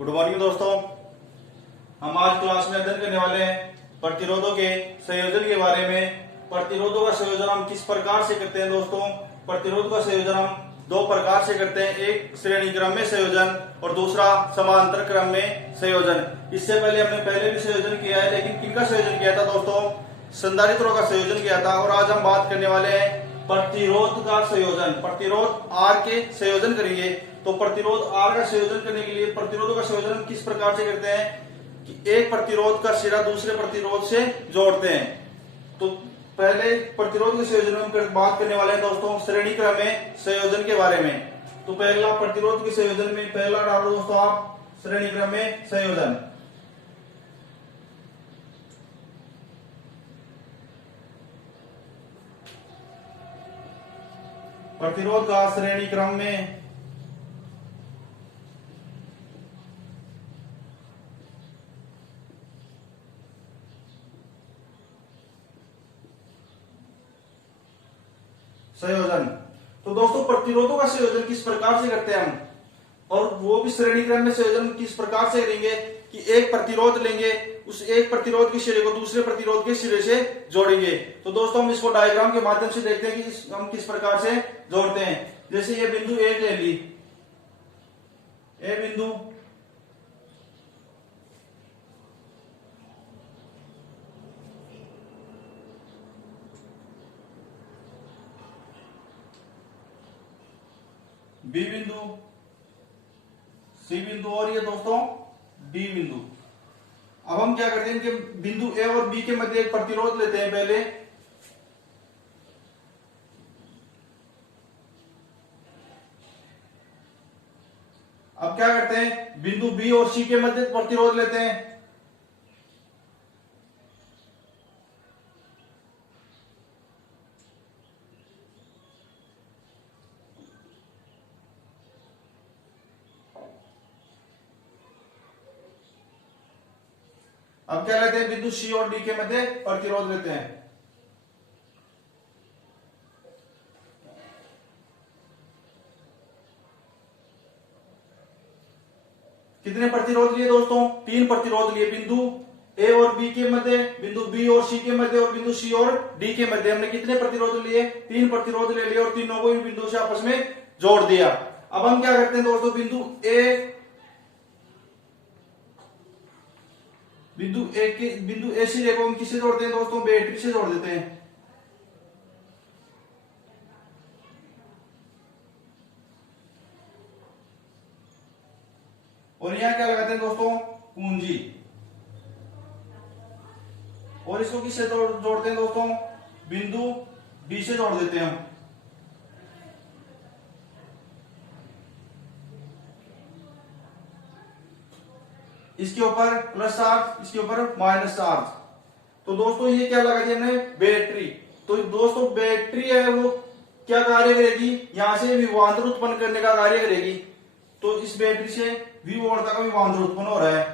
Good morning दोस्तों। हम आज क्लास में अध्ययन करने वाले हैं प्रतिरोधों के संयोजन के बारे में। प्रतिरोधों का संयोजन हम किस प्रकार से करते हैं दोस्तों? प्रतिरोध का संयोजन हम दो प्रकार से करते हैं, एक श्रेणी क्रम में संयोजन और दूसरा समांतर क्रम में संयोजन। इससे पहले हमने पहले भी संयोजन किया है, लेकिन किनका संयोजन किया था दोस्तों? संधारित्रों का संयोजन किया था। और आज हम बात करने वाले हैं प्रतिरोध का संयोजन। प्रतिरोध आर के संयोजन करेंगे। तो प्रतिरोध आर का संयोजन करने के लिए प्रतिरोधों का संयोजन हम किस प्रकार से करते हैं कि एक प्रतिरोध का सिरा दूसरे प्रतिरोध से जोड़ते हैं। तो पहले प्रतिरोध के संयोजन में हम बात करने वाले हैं दोस्तों श्रेणी क्रम में संयोजन के बारे में। तो पहला प्रतिरोध के संयोजन में पहला डालो दोस्तों आप श्रेणी क्रम में संयोजन। प्रतिरोध का श्रेणी क्रम में संयोजन। तो दोस्तों प्रतिरोधों का संयोजन किस प्रकार से करते हैं हम, और वो भी श्रेणी क्रम में संयोजन किस प्रकार से करेंगे कि एक प्रतिरोध लेंगे, उस एक प्रतिरोध के सिरे को दूसरे प्रतिरोध के सिरे से जोड़ेंगे। तो दोस्तों हम इसको डायग्राम के माध्यम से देखते हैं कि हम किस प्रकार से जोड़ते हैं। जैसे ये बिंदु एक ले ली, ए बिंदु, बी बिंदु, सी बिंदु और ये दोस्तों डी बिंदु। अब हम क्या करते हैं कि बिंदु ए और बी के मध्य एक प्रतिरोध लेते हैं पहले। अब क्या करते हैं बिंदु बी और सी के मध्य प्रतिरोध लेते हैं। अब क्या लेते हैं बिंदु सी और डी के मध्य प्रतिरोध लेते हैं। कितने प्रतिरोध लिए दोस्तों? तीन प्रतिरोध लिए, बिंदु ए और बी के मध्य, बिंदु बी और सी के मध्य और बिंदु सी और डी के मध्य। हमने कितने प्रतिरोध लिए? तीन प्रतिरोध ले लिए और तीनों को इन बिंदु से आपस में जोड़ दिया। अब हम क्या करते हैं दोस्तों बिंदु ए सिरे को हम किससे जोड़ते हैं दोस्तों? बैटरी से जोड़ देते हैं। और यहां क्या लगाते हैं दोस्तों? पूंजी। और इसको किससे जोड़ते हैं दोस्तों? बिंदु बी से जोड़ देते हैं हम। इसके ऊपर प्लस चार्ज, इसके ऊपर माइनस चार्ज। तो दोस्तों ये क्या लगा दिया हमने? बैटरी। तो दोस्तों बैटरी है वो क्या कार्य करेगी? यहां से विभवांतर उत्पन्न करने का कार्य करेगी। तो इस बैटरी से V वोल्टता का विभवांतर उत्पन्न हो रहा है।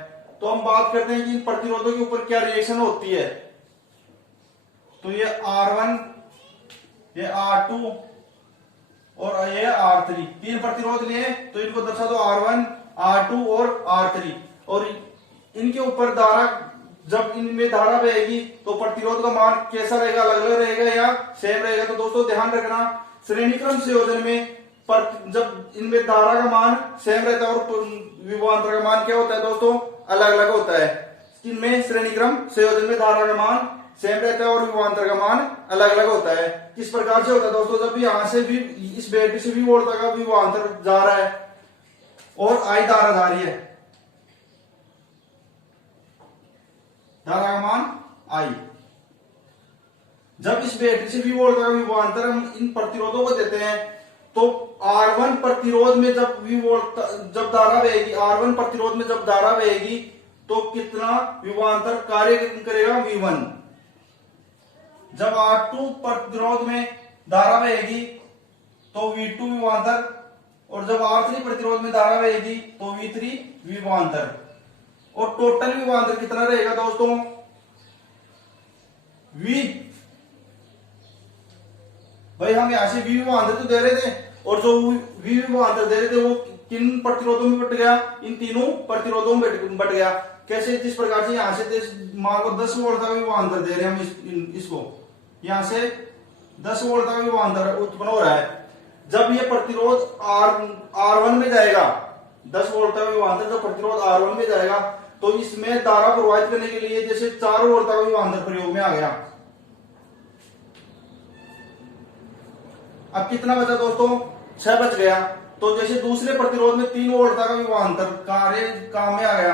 तो हम बात करते हैं कि प्रतिरोधों के ऊपर क्या रिएक्शन होती है। तो ये R1, ये R2 और ये R3, तीन प्रतिरोध लिए। तो इनको दर्शा दो R1, R2 और R3। और इनके ऊपर धारा, जब इनमें धारा बहेगी तो प्रतिरोध का मान कैसा रहेगा? अलग अलग रहेगा या सेम रहेगा? तो दोस्तों ध्यान रखना श्रेणी क्रम संयोजन में जब इनमें धारा का मान सेम रहता है और विभवांतर का मान क्या होता है दोस्तों? अलग अलग होता है। इनमें श्रेणी क्रम संयोजन में धारा का मान सेम रहता है और विभवांतर का मान अलग अलग होता है। किस प्रकार से होता है दोस्तों? जब यहां से भी इस बैटरी से भी वोल्ट का विभवांतर जा रहा है और आई धारा जा रही है, धारा का मान आई। जब इस बैटरी से V वोल्ट का विभवांतर हम इन प्रतिरोधों को देते हैं तो R1 प्रतिरोध में जब धारा बहेगी, R1 प्रतिरोध में जब धारा बहेगी तो कितना विभवांतर कार्य करेगा? V1। जब R2 प्रतिरोध में धारा बहेगी तो V2 विभवांतर, और जब R3 प्रतिरोध में धारा बहेगी तो V3 विभवांतर। और टोटल विभवांतर कितना रहेगा दोस्तों? V। भाई हम यहां से V विभवांतर तो दे रहे थे, और जो V विभवांतर दे रहे थे वो किन प्रतिरोधों में बट गया, इन तीनों प्रतिरोधों में बट गया। कैसे, जिस प्रकार से यहां से मान लो 10 वोल्ट का विभवांतर दे रहे हैं हम इसको, यहां से 10 वोल्ट का विभवांतर उत्पन्न हो रहा है। जब ये प्रतिरोध R1 में जाएगा, 10 वोल्ट का विभवांतर जब प्रतिरोध R1 में जाएगा तो इसमें धारा प्रवाहित करने के लिए जैसे 4 वोल्ट का विभवांतर प्रयोग में आ गया। अब कितना बचा दोस्तों, 6 बच गया। तो जैसे दूसरे प्रतिरोध में 3 वोल्ट का विभवांतर कार्य काम में आ गया,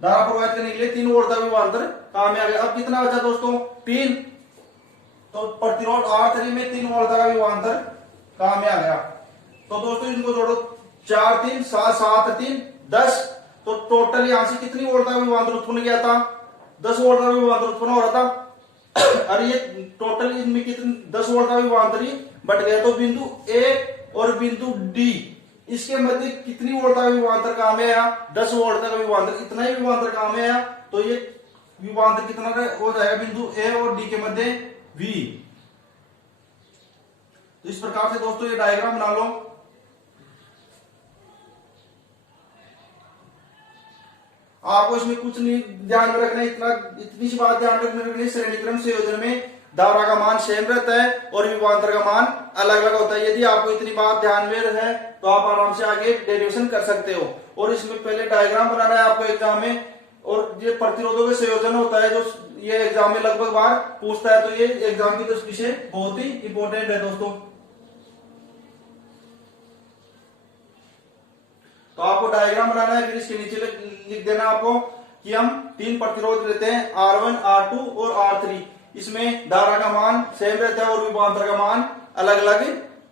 धारा प्रवाहित करने के लिए 3 वोल्ट का विभवांतर काम में आ गया। अब कितना बचा दोस्तों, 3। तो प्रतिरोध R3 में 3 वोल्ट का विभवांतर काम में आ गया। तो दोस्तों इनको जोड़ो, 4 3 7 7 3 10। तो टोटल यहां से कितनी वोल्ट का विभवांतर उत्पन्न किया था, 10 वोल्ट का विभवांतर उत्पन्न हो रहा था। और ये टोटल इनमें कितने 10 वोल्ट का विभवांतर ही बट गया। तो बिंदु ए और बिंदु डी इसके मध्य कितनी वोल्ट का विभवांतर काम में आया, 10 वोल्ट का विभवांतर, इतना ही विभवांतर काम में आया। तो ये विभवांतर कितना हो जाएगा बिंदु ए और डी के मध्य, V। तो इस प्रकार से दोस्तों ये डायग्राम बना लो। आपको इसमें कुछ नहीं ध्यान में रखना, इतनी सी बात ध्यान रखनी, श्रेणीक्रम संयोजन में धारा का मान सेम रहता है और विभवांतर का मान अलग अलग होता है। यदि आपको इतनी बात ध्यान में है तो आप आराम से आगे डेरिवेशन कर सकते हो। और इसमें पहले डायग्राम बनाना है आपको एग्जाम में, और ये प्रतिरोधों के संयोजन होता है जो ये एग्जाम में लगभग बार पूछता है। तो ये एग्जाम की तो विषय बहुत ही इंपॉर्टेंट है दोस्तों। तो आपको डायग्राम बनाना है, फिर इसके नीचे लिख देना आपको कि हम 3 प्रतिरोध लेते हैं, R1 R2 और R3। इसमें धारा का मान सेम रहता है और विभवांतर का मान अलग अलग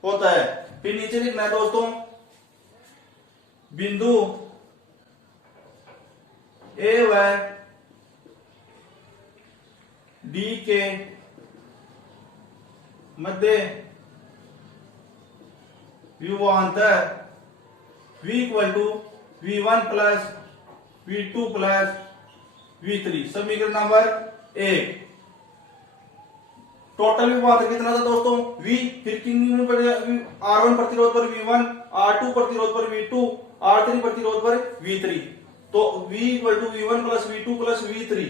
होता है। फिर नीचे लिखना है दोस्तों, बिंदु ए व डी के मध्य विभवांतर V equal to V1 plus V2 plus V3। समीकरण नंबर 1। टोटल विभवांतर कितना था दोस्तों, V। फिर R1 प्रतिरोध पर V1, R2 प्रतिरोध पर V2, R3 प्रतिरोध पर V3। तो V equal to V1 plus V2 plus V3।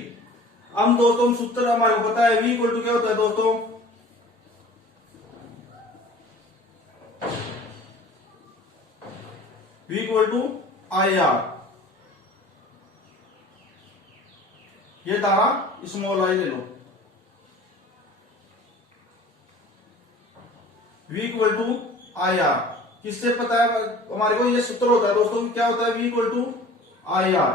हम दोस्तों सूत्र हमारे को पता है, V इक्वल टू क्या होता है दोस्तों, V इक्वल टू IR। ये धारा स्मॉल आई ले लो, V इक्वल टू IR। किससे पता है हमारे को, ये सूत्र होता है दोस्तों, क्या होता है, V इक्वल टू IR।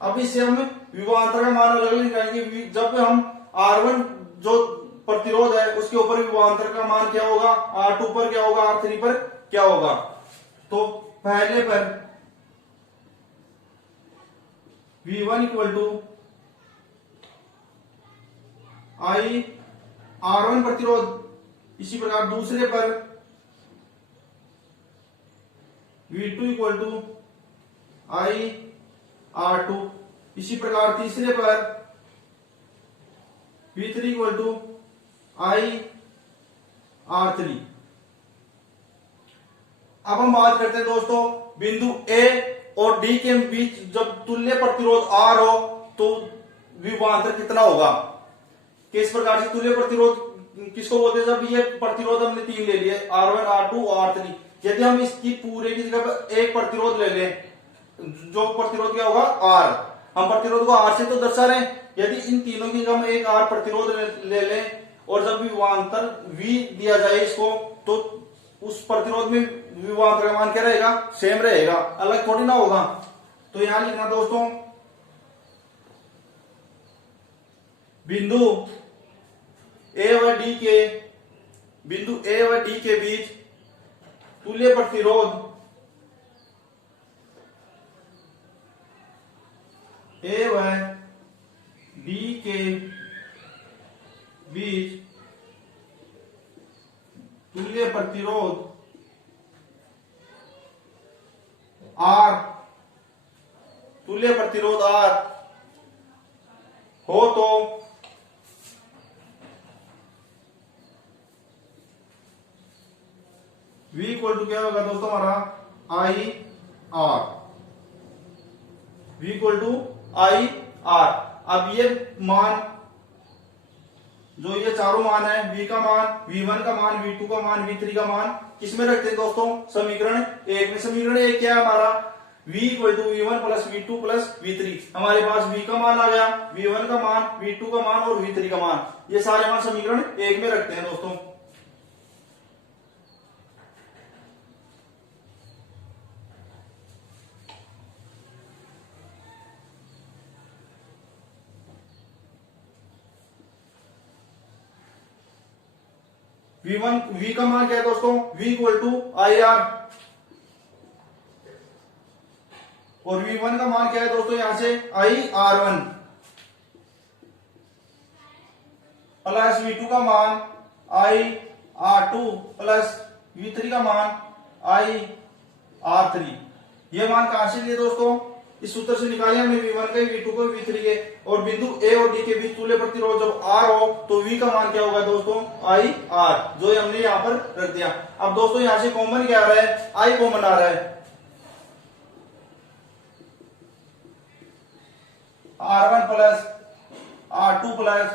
अब इससे हम विभवांतर का मान अलग निकालेंगे। जब हम R1 जो प्रतिरोध है उसके ऊपर विभवांतर का मान क्या होगा, R2 पर क्या होगा, R3 पर क्या होगा। तो पहले पर V1 equal to I R1 प्रतिरोध, इसी प्रकार दूसरे पर V2 equal to I R2, इसी प्रकार तीसरे पर V3 equal to I R3। अब हम बात करते हैं दोस्तों बिंदु ए और डी के बीच जब तुल्य प्रतिरोध R हो तो विभवांतर कितना होगा। किस प्रकार से तुल्य प्रतिरोध किसको बोलते हैं, जब ये प्रतिरोध हमने 3 ले लिए, R1 R2 और R3। यदि हम इसकी पूरे की जगह पर एक प्रतिरोध ले लें, जो प्रतिरोध क्या होगा, R। हम प्रतिरोध को R से तो दर्शा रहे हैं, यदि इन तीनों की हम एक R प्रतिरोध ले लें और जब विभवांतर V दिया जाए इसको, तो उस प्रतिरोध में विभवांतर का मान क्या रहेगा, सेम रहेगा, अलग थोड़ी ना होगा। तो यहां लिखना दोस्तों, बिंदु ए व डी के बीच तुल्य प्रतिरोध ए व डी के बीच तुल्य प्रतिरोध R, तुल्य प्रतिरोध R हो तो V इक्वल टू क्या होगा दोस्तों हमारा, I R, V equal to I R. अब ये मान, जो ये चारों मान है, V का मान, V1 का मान, V2 का मान, V3 का मान, किसमें रखते हैं दोस्तों? समीकरण एक में। समीकरण एक क्या है हमारा? V equal to V1 plus V2 plus V3। हमारे पास V का मान आ गया, V1 का मान, V2 का मान और V3 का मान, ये सारे मान समीकरण एक में रखते हैं दोस्तों। V का मान क्या है दोस्तों? V equal to I R. और V1 का मान क्या है दोस्तों? यहां से I R one plus V2 का मान I R two plus V3 का मान आई आर थ्री। ये मान कहां से लिए दोस्तों? इस सूत्र से निकाले हमने V1 के, V2 के, V3 के। और बिंदु A और D के बीच तुल्य प्रतिरोध जब R हो तो V का मान क्या होगा दोस्तों? आई आर, जो हमने यहां पर रख दिया। अब दोस्तों यहां से कॉमन क्या आ रहा है? I कॉमन आ रहा है। R1 plus R2 plus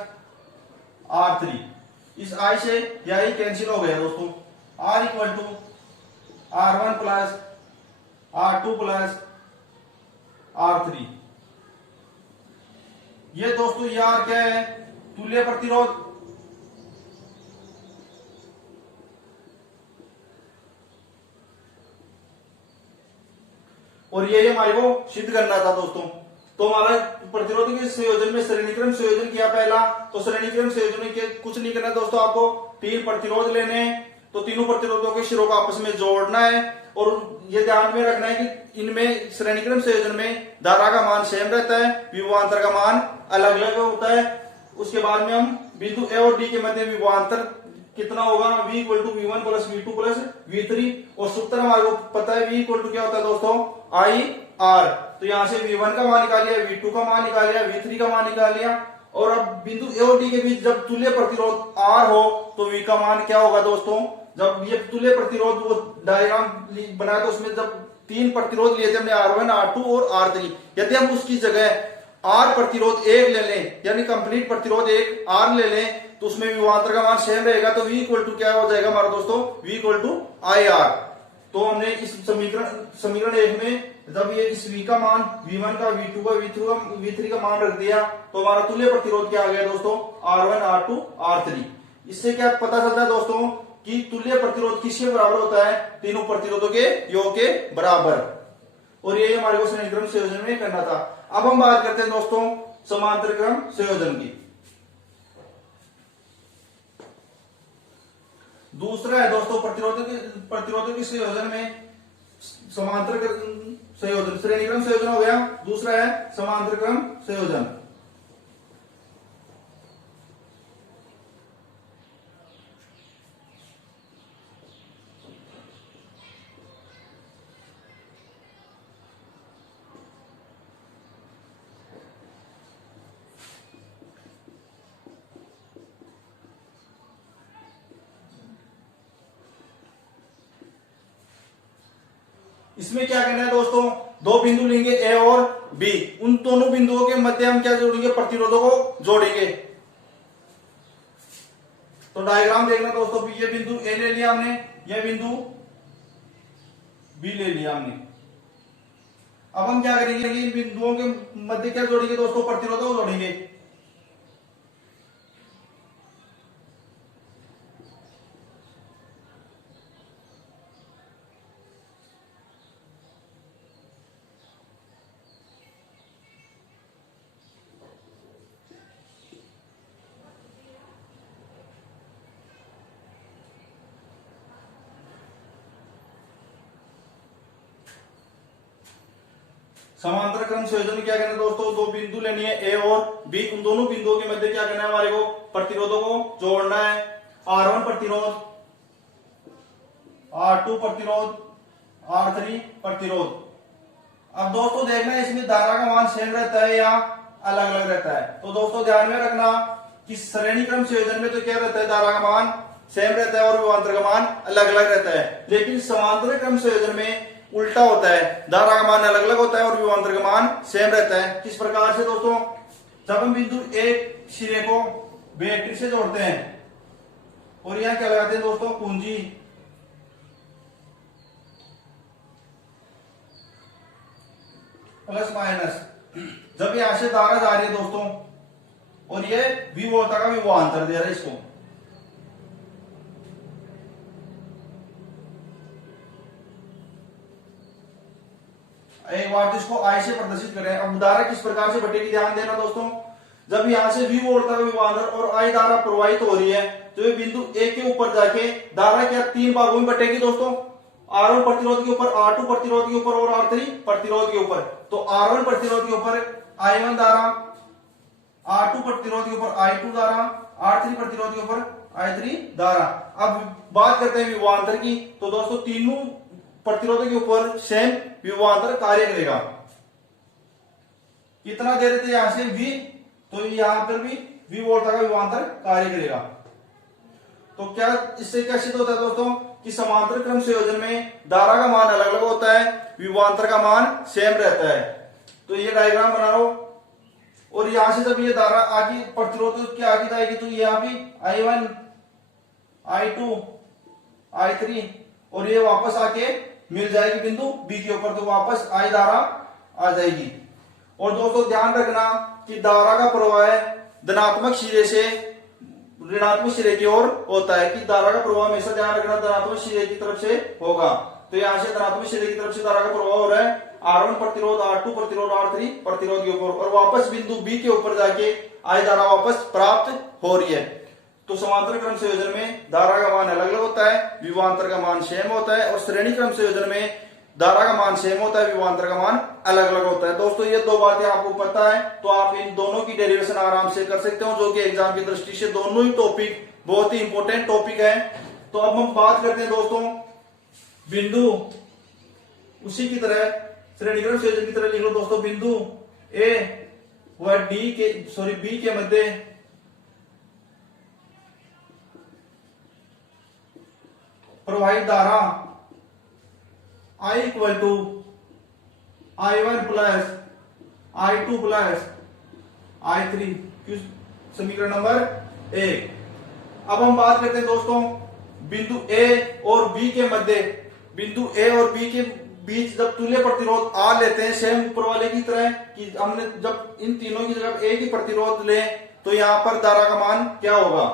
R3, इस I से यह कैंसिल हो गया दोस्तों। R equal to R1 plus R2 plus R3। ये दोस्तों यार क्या है? तुल्य प्रतिरोध। और ये हमारे को सिद्ध करना था दोस्तों। तो हमारा प्रतिरोध के संयोजन में श्रेणीक्रम संयोजन किया पहला। तो श्रेणीक्रम संयोजन के कुछ नहीं करना दोस्तों, आपको तीन प्रतिरोध लेने हैं। तो तीनों प्रतिरोधों के सिरों को आपस में जोड़ना है। और ये ध्यान में रखना है कि इनमें श्रेणीक्रम संयोजन में धारा का मान सेम रहता है, विभवांतर का मान अलग अलग होता है। उसके बाद में हम बिंदु ए और डी के मध्य विभवांतर कितना होगा? V equal to V1 plus V2 plus V3। और सूत्र हमारे को पता है, V इक्वल टू क्या होता है दोस्तों? आई आर। तो यहां से V1 का मान निकाल लिया, V2 का मान निकाल लिया, V3 का मान निकाल लिया। और अब बिंदु ए और डी के बीच जब तुल्य प्रतिरोध R हो तो V का मान क्या होगा दोस्तों? जब ये तुल्य प्रतिरोध वो डायग्राम बनाया तो उसमें जब तीन प्रतिरोध लिए थे हमने, R1, R2 और R3, यदि हम उसकी जगह R प्रतिरोध एक ले लें, यानी कंप्लीट प्रतिरोध एक R ले लें, तो उसमें विभवांतर का मान सेम रहेगा। तो V इक्वल टू क्या हो जाएगा हमारा दोस्तों? V equal to I R. तो हमने इस समीकरण एक में जब ये इस V का मान, V1 का, V2 का, V3 का मान रख दिया तो हमारा तुल्य प्रतिरोध क्या आ गया दोस्तों? R1, R2, R3। इससे क्या पता चलता है दोस्तों कि तुल्य प्रतिरोध किसके बराबर होता है? तीनों प्रतिरोधों के योग के बराबर। और ये हमारे को श्रेणीक्रम संयोजन में करना था। अब हम बात करते हैं दोस्तों समांतर क्रम संयोजन की। दूसरा है दोस्तों प्रतिरोधक के संयोजन में समांतर संयोजन। श्रेणीक्रम संयोजन हो गया, दूसरा है समांतर क्रम संयोजन। इसमें क्या करना है दोस्तों? दो बिंदु लेंगे ए और बी, उन दोनों बिंदुओं के मध्य हम क्या जोड़ेंगे? प्रतिरोधों को जोड़ेंगे। तो डायग्राम देखना दोस्तों, ये बिंदु ए ले लिया हमने, यह बिंदु बी ले लिया हमने। अब हम क्या करेंगे? इन बिंदुओं के मध्य क्या जोड़ेंगे दोस्तों? प्रतिरोधों को जोड़ेंगे। समांतर क्रम संयोजन में क्या करना है दोस्तों? दो बिंदु लेनी है ए और बी, उन दोनों बिंदुओं के मध्य क्या करना है हमारे को? प्रतिरोधों को जोड़ना है। R1 प्रतिरोध, R2 प्रतिरोध, R3 प्रतिरोध। अब दोस्तों देखना है इसमें धारा का मान सेम रहता है या अलग अलग रहता है। तो दोस्तों ध्यान में रखना कि श्रेणी क्रम संयोजन में तो क्या रहता है? धारा का मान सेम रहता है और विभवांतर का मान अलग अलग रहता है। लेकिन समांतर क्रम संयोजन में उल्टा होता है, धारा का मान अलग अलग होता है और विभवांतर का मान सेम रहता है। किस प्रकार से दोस्तों, जब हम बिंदु एक सिरे को बैटरी से जोड़ते हैं और यहां क्या लगाते हैं दोस्तों, कुंजी, प्लस माइनस, जब यहां से धारा जा रही है दोस्तों और ये विभवांतर का विभवांतर दे रहा है इसको, एक बार तो इसको आई से प्रदर्शित करें। अब धारा किस प्रकार से बटेगी, ध्यान देना दोस्तों। जब यहां से V वोल्ट का विभवांतर और I धारा प्रवाहित हो रही है तो ये बिंदु A के ऊपर जाके धारा क्या तीन भागों में बटेगी दोस्तों, R1 प्रतिरोध के ऊपर, R2 प्रतिरोध के ऊपर और R3 प्रतिरोध के ऊपर। तो R1 प्रतिरोध के ऊपर I1 धारा, R2 प्रतिरोध के ऊपर I2 धारा, R3 प्रतिरोध के ऊपर I3 धारा। अब बात करते हैं विभवांतर की, तो दोस्तों तीनों प्रतिरोधों के ऊपर सेम विभवांतर कार्य करेगा। कितना दे रहे थे यहां से V, तो यहां पर भी V वोल्ट का विभवांतर कार्य करेगा। तो क्या इससे क्या सिद्ध होता है दोस्तों कि समांतर क्रम संयोजन में धारा का मान अलग अलग होता है, विभवांतर का मान सेम रहता है। तो ये डायग्राम बना लो और यहां से जब ये धारा आगे प्रतिरोध की आगे जाएगी तो यहाँ भी I1 I2 I3 और ये वापस आके मिल जाएगी बिंदु B के ऊपर, तो वापस I धारा आ जाएगी। और दोस्तों ध्यान रखना कि धारा का प्रवाह धनात्मक सिरे से ऋणात्मक सिरे की ओर होता है, कि धारा का प्रवाह हमेशा ध्यान रखना धनात्मक सिरे की तरफ से होगा। तो यहां से धनात्मक सिरे की तरफ से धारा का प्रवाह हो रहा है, R1 प्रतिरोध, R2 प्रतिरोध, R3 प्रतिरोध के ऊपर, और वापस बिंदु B के ऊपर जाके I धारा वापस प्राप्त हो रही है। तो समांतर क्रम संयोजन में धारा का मान अलग अलग होता है, विभवांतर का मान सेम होता है, और श्रेणी क्रम संयोजन में धारा का मान सेम होता है, विभवांतर का मान अलग अलग होता है। दोस्तों ये दो बातें आपको पता है तो आप इन दोनों की डेरिवेशन आराम से कर सकते हो, जो कि एग्जाम की दृष्टि से दोनों ही टॉपिक बहुत ही इंपॉर्टेंट टॉपिक है। तो अब हम बात करते हैं दोस्तों बिंदु, उसी की तरह श्रेणी क्रम संयोजन की तरह लिख लो दोस्तों, बिंदु A व B के मध्य प्रवाहित धारा I equal to I1 plus I2 plus I3, समीकरण नंबर 1। अब हम बात करते हैं दोस्तों बिंदु A और B के मध्य, बिंदु A और B के बीच जब तुल्य प्रतिरोध R लेते हैं सेम ऊपर वाले की तरह, कि हमने जब इन तीनों की जगह एक ही प्रतिरोध ले तो यहां पर धारा का मान क्या होगा।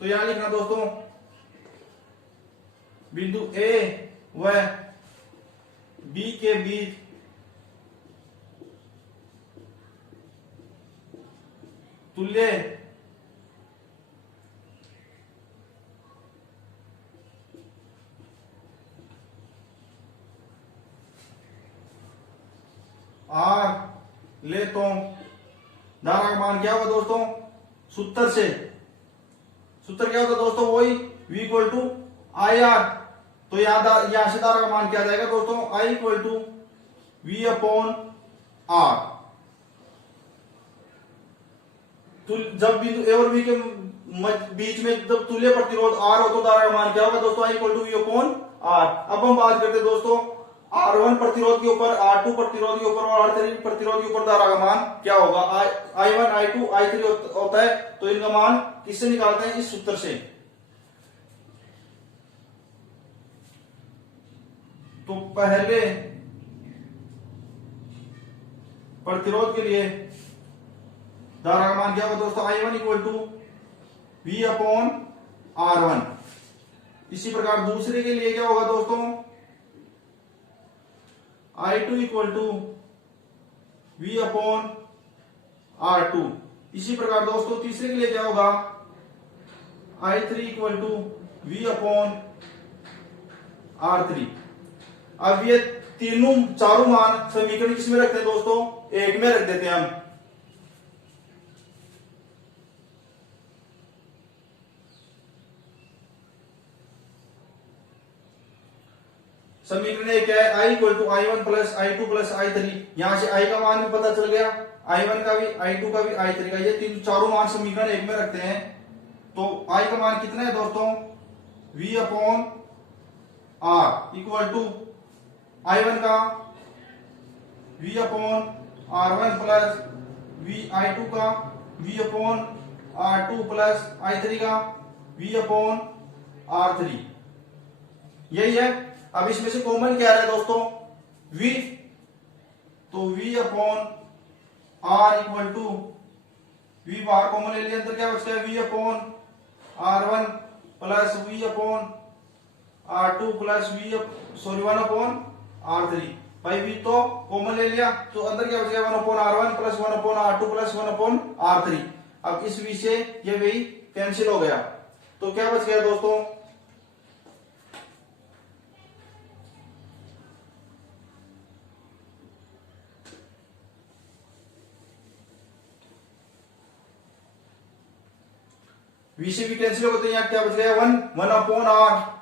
तो यहां लिखना दोस्तों बिंदु A व B के बीच तुल्य R ले तो धारा का मान क्या होगा दोस्तों, सूत्र से, सूत्र क्या होता है दोस्तों, वही V इक्वल टू IR। तो यहां से धारा का मान क्या आ जाएगा दोस्तों, I equal to V upon R। जब बिंदु A और B के बीच में जब तुल्य प्रतिरोध R हो तो धारा का मान क्या होगा दोस्तों, I equal to V upon R। अब हम बात करते हैं दोस्तों R1 प्रतिरोध के ऊपर, R2 प्रतिरोध के ऊपर और R3 प्रतिरोध के ऊपर धारा का मान क्या होगा। I1 I2 I3 होता है, तो इनका मान किससे निकालते हैं, इस सूत्र से। तो पहले प्रतिरोध के लिए धारा का मान क्या होगा दोस्तों, I1 equal to V upon R1। इसी प्रकार दूसरे के लिए क्या होगा दोस्तों, I2 equal to V upon R2। इसी प्रकार दोस्तों तीसरे के लिए क्या होगा, I3 equal to V upon R3। अब ये तीनों चारों मान समीकरण किसमें रखते हैं दोस्तों, एक में रख देते हैं हम। समीकरण एक क्या है, I equal to I1 plus I2 plus I3। यहां से I का मान भी पता चल गया, I1 का भी, I2 का भी, I3 का, ये तीन चारों मान समीकरण एक में रखते हैं। तो I का मान कितना है दोस्तों, V upon R equal to I1 का V upon R1 plus I2 का V upon R2 plus I3 का V अपॉन R3, यही है। अब इसमें से कॉमन क्या है दोस्तों, V, तो V upon R equal to V बाहर कॉमन ले लिया, अंदर क्या बच गया, V upon R1 plus V upon R2 plus V 1 upon R3। भाई V तो कॉमन ले लिया, तो अंदर क्या बच गया, 1 upon R1 plus 1 upon R2 plus 1 upon R3। अब इस V से ये V कैंसिल हो गया, तो क्या बच गया दोस्तों, V से V कैंसिल हो गया, तो यहाँ क्या बच गया, 1 upon R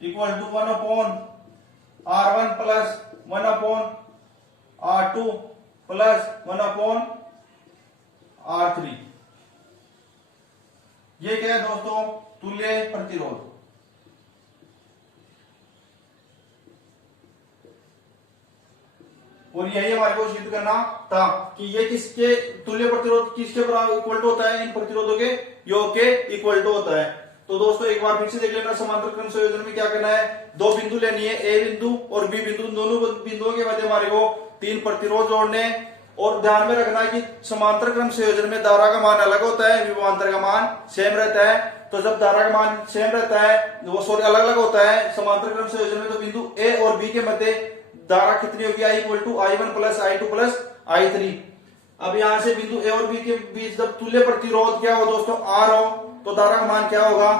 equal to 1 upon R1 plus 1 upon R2 plus 1 upon R3। ये क्या है दोस्तों, तुल्य प्रतिरोध। और यही हमारे को सिद्ध करना था कि ये किसके तुल्य प्रतिरोध किसके बराबर इक्वल टू होता है, इन प्रतिरोधों के योग के इक्वल टू होता है। तो दोस्तों एक बार फिर से देख लेना, समांतर क्रम संयोजन में क्या करना है, दो बिंदु लेनी है, ए बिंदु और बी बिंदु, दोनों बिंदुओं के मध्य हमारे को 3 प्रतिरोध जोड़ने, और ध्यान में रखना है कि समांतर क्रम संयोजन में धारा का मान अलग होता है, विभवांतर का मान सेम रहता है। तो जब धारा का मान सेम रहता है, वो सॉरी अलग अलग होता है समांतर क्रम संयोजन में, तो बिंदु ए और बी के मध्य धारा कितनी होगी, I equal to I1 plus I2 plus I3। अब यहां से बिंदु ए और बी के बीच जब तुल्य प्रतिरोध क्या हो दोस्तों, R हो, तो धारा का मान क्या होगा,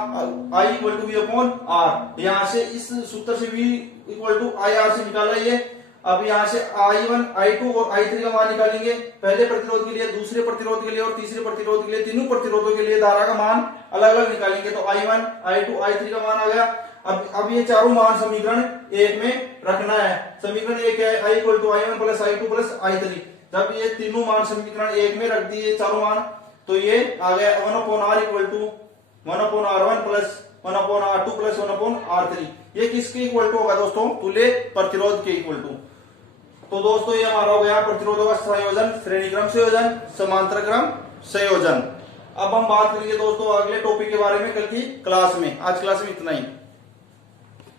I equal to V upon R। यहां से इस सूत्र से V इक्वल टू IR से निकाला ये। अब यहां से I1 I2 और I3 का मान निकालेंगे, पहले प्रतिरोध के लिए, दूसरे प्रतिरोध के लिए और तीसरे प्रतिरोध के लिए, तीनों प्रतिरोधों के लिए धारा का मान अलग अलग निकालेंगे। तो I1 I2 I3 का मान आ गया। अब ये चारों मान समीकरण एक में रखना है। समीकरण एक है I equal to I1 plus I2 plus I3। जब ये तीनों मान समीकरण एक में रख दिए चारों मान, तो ये आ गया 1 upon R equal to 1 upon R1 plus 1 upon R2 plus 1 upon R3। ये किसके इक्वल टू होगा दोस्तों, तुल्य प्रतिरोध के इक्वल टू। तो दोस्तों ये हमारा हो गया प्रतिरोधों का संयोजन, श्रेणी क्रम संयोजन, समांतर क्रम संयोजन। अब हम बात करेंगे दोस्तों अगले टॉपिक के बारे में कल की क्लास में। आज क्लास में इतना ही।